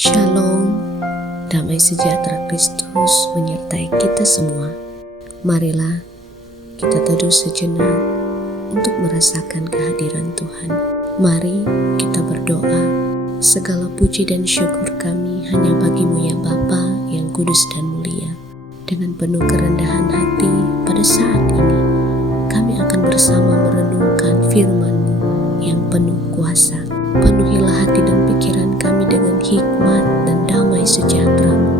Shalom, damai sejahtera Kristus menyertai kita semua. Marilah kita teduh sejenak untuk merasakan kehadiran Tuhan. Mari kita berdoa. Segala puji dan syukur kami hanya bagi-Mu ya Bapa yang kudus dan mulia. Dengan penuh kerendahan hati pada saat ini, kami akan bersama merenungkan firman-Mu yang penuh kuasa. Penuhilah hati dan pikiran kami dengan hikmat dan damai sejahtera-Mu.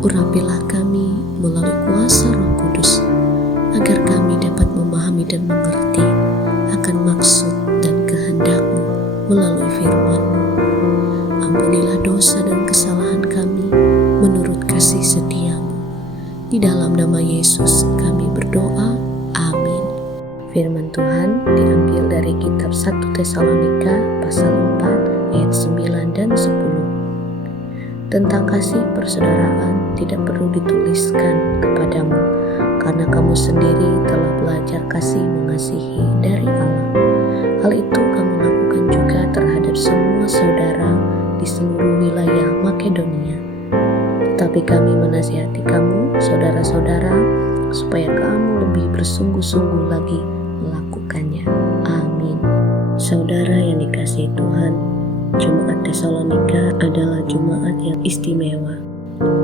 Urapilah kami melalui kuasa Roh Kudus, agar kami dapat memahami dan mengerti akan maksud dan kehendak-Mu melalui firman-Mu. Ampunilah dosa dan kesalahan kami menurut kasih setia-Mu. Di dalam nama Yesus kami berdoa. Amin. Firman Tuhan diambil dari kitab 1 Tesalonika pasal 4 ayat 9 dan 10. Tentang kasih persaudaraan tidak perlu dituliskan kepadamu, karena kamu sendiri telah belajar kasih mengasihi dari Allah. Hal itu kamu lakukan juga terhadap semua saudara di seluruh wilayah Makedonia. Tetapi kami menasihati kamu, saudara-saudara, supaya kamu lebih bersungguh-sungguh lagi melakukannya. Amin. Saudara yang dikasihi Tuhan, Jemaat Tesalonika adalah jemaat yang istimewa.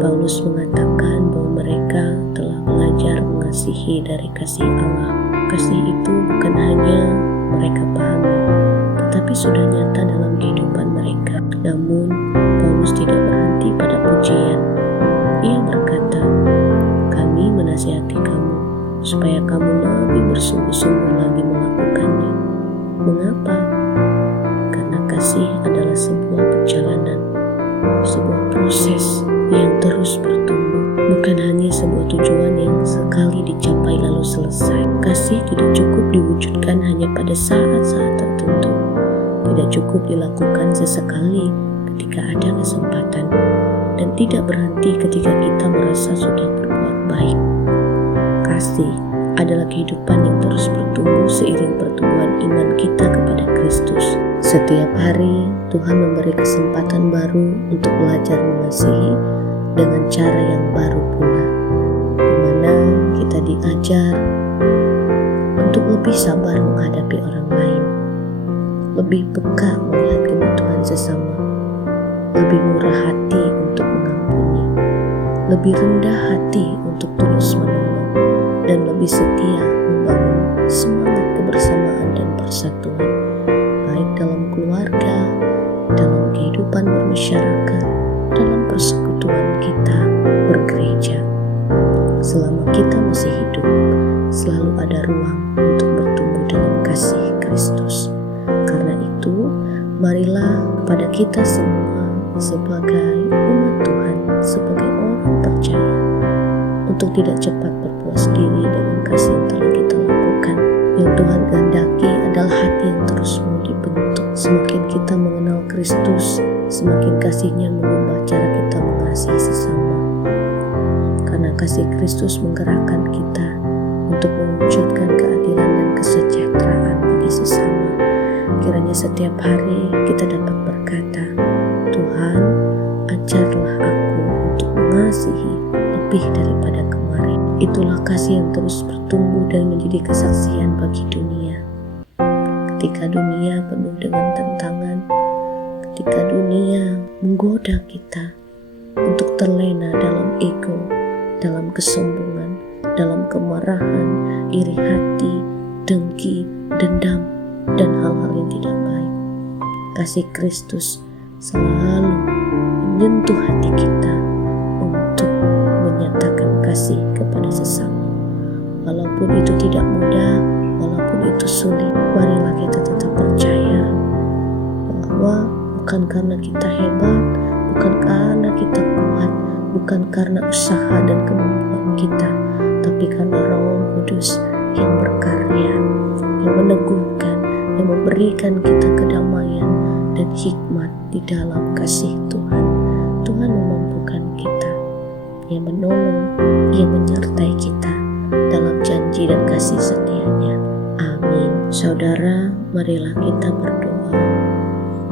Paulus mengatakan bahwa mereka telah belajar mengasihi dari kasih Allah. Kasih itu bukan hanya mereka pahami, tetapi sudah nyata dalam kehidupan mereka. Namun, Paulus tidak berhenti pada pujian. Ia berkata, "Kami menasihati kamu supaya kamu lebih bersungguh-sungguh lagi melakukannya." Mengapa? Karena kasih adalah sebuah perjalanan, sebuah proses yang terus bertumbuh, bukan hanya sebuah tujuan yang sekali dicapai lalu selesai. Kasih tidak cukup diwujudkan hanya pada saat-saat tertentu, tidak cukup dilakukan sesekali ketika ada kesempatan, dan tidak berhenti ketika kita merasa sudah berbuat baik. Kasih adalah kehidupan yang terus bertumbuh seiring pertumbuhan iman kita kepada Kristus. Setiap hari Tuhan memberi kesempatan baru untuk belajar mengasihi dengan cara yang baru pula, di mana kita diajar untuk lebih sabar menghadapi orang lain, lebih peka melihat kebutuhan sesama, lebih murah hati untuk mengampuni, lebih rendah hati untuk tulus menolong, dan lebih setia membangun semangat kebersamaan dan persatuan, baik dalam keluarga, dalam kehidupan bermasyarakat, dalam persekutuan kita bergereja. Selama kita masih hidup, selalu ada ruang untuk bertumbuh dalam kasih Kristus. Karena itu, marilah pada kita semua sebagai umat Tuhan, sebagai orang percaya, untuk tidak cepat berpuas diri dengan kasih yang telah kita lakukan. Yang Tuhan kehendaki adalah hati yang terus mau dibentuk. Semakin kita mengenal Kristus, semakin kasih-Nya mengubah cara kita mengasihi sesama. Karena kasih Kristus menggerakkan kita untuk mewujudkan keadilan dan kesejahteraan bagi sesama. Kiranya setiap hari kita dapat berkata, "Tuhan, ajarlah aku untuk mengasihi lebih daripada kemarin." Itulah kasih yang terus bertumbuh dan menjadi kesaksian bagi dunia. Ketika dunia penuh dengan tantangan, ketika dunia menggoda kita untuk terlena dalam ego, dalam kesombongan, dalam kemarahan, iri hati, dengki, dendam, dan hal-hal yang tidak baik, kasih Kristus selalu menyentuh hati kita untuk menyatakan kasih kepada sesama. Walaupun itu tidak mudah, walaupun itu sulit, marilah kita tetap percaya bahwa bukan karena kita hebat, bukan karena kita kuat, bukan karena usaha dan kemampuan kita, tapi karena Roh Kudus yang berkarya, yang meneguhkan, yang memberikan kita kedamaian dan hikmat di dalam kasih Tuhan. Tuhan memampukan kita, yang menolong, yang menyertai kita dalam janji dan kasih setia-Nya. Amin. Saudara, marilah kita berdoa.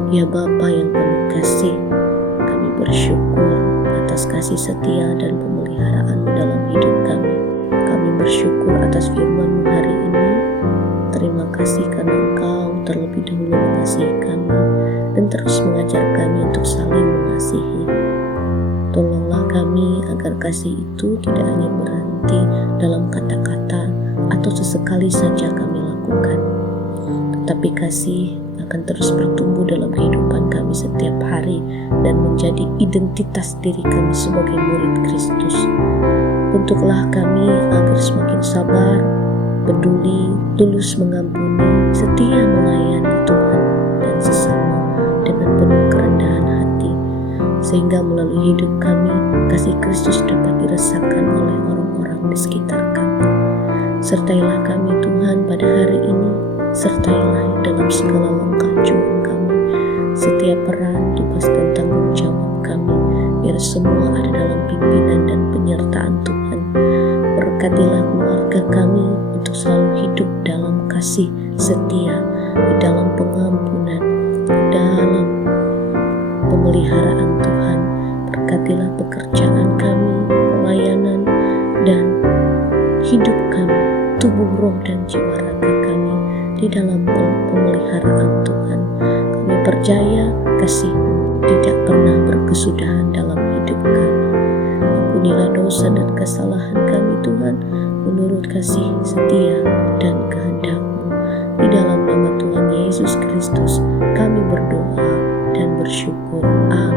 Ya Bapa yang penuh kasih, kami bersyukur atas kasih setia dan pemeliharaan-Mu dalam hidup kami. Kami bersyukur atas firman-Mu hari ini. Terima kasih karena Engkau terlebih dahulu mengasihi kami dan terus mengajar kami untuk saling mengasihi. Tolonglah kami agar kasih itu tidak hanya berhenti dalam kata-kata atau sesekali saja kami lakukan, tetapi kasih akan terus bertumbuh dalam kehidupan kami setiap hari dan menjadi identitas diri kami sebagai murid Kristus. Bentuklah kami agar semakin sabar, peduli, tulus mengampuni, setia melayani Tuhan dan sesama dengan penuh kerendahan hati, sehingga melalui hidup kami, kasih Kristus dapat dirasakan oleh orang-orang di sekitar kami. Sertailah kami Tuhan pada hari ini, sertailah dalam segala langkah juang kami, setiap peran, tugas dan tanggung jawab kami, biar semua ada dalam pimpinan dan penyertaan Tuhan. Berkatilah keluarga kami untuk selalu hidup dalam kasih setia, di dalam pengampunan, dalam pemeliharaan Tuhan. Berkatilah pekerjaan kami, pelayanan, dan hidup kami, tubuh, roh, dan jiwa raga kami di dalam pemeliharaan Tuhan. Kami percaya kasih-Mu tidak pernah berkesudahan dalam hidup kami. Ampunilah dosa dan kesalahan kami Tuhan, menurut kasih setia dan kehendak-Mu. Di dalam nama Tuhan Yesus Kristus kami berdoa dan bersyukur. Amin.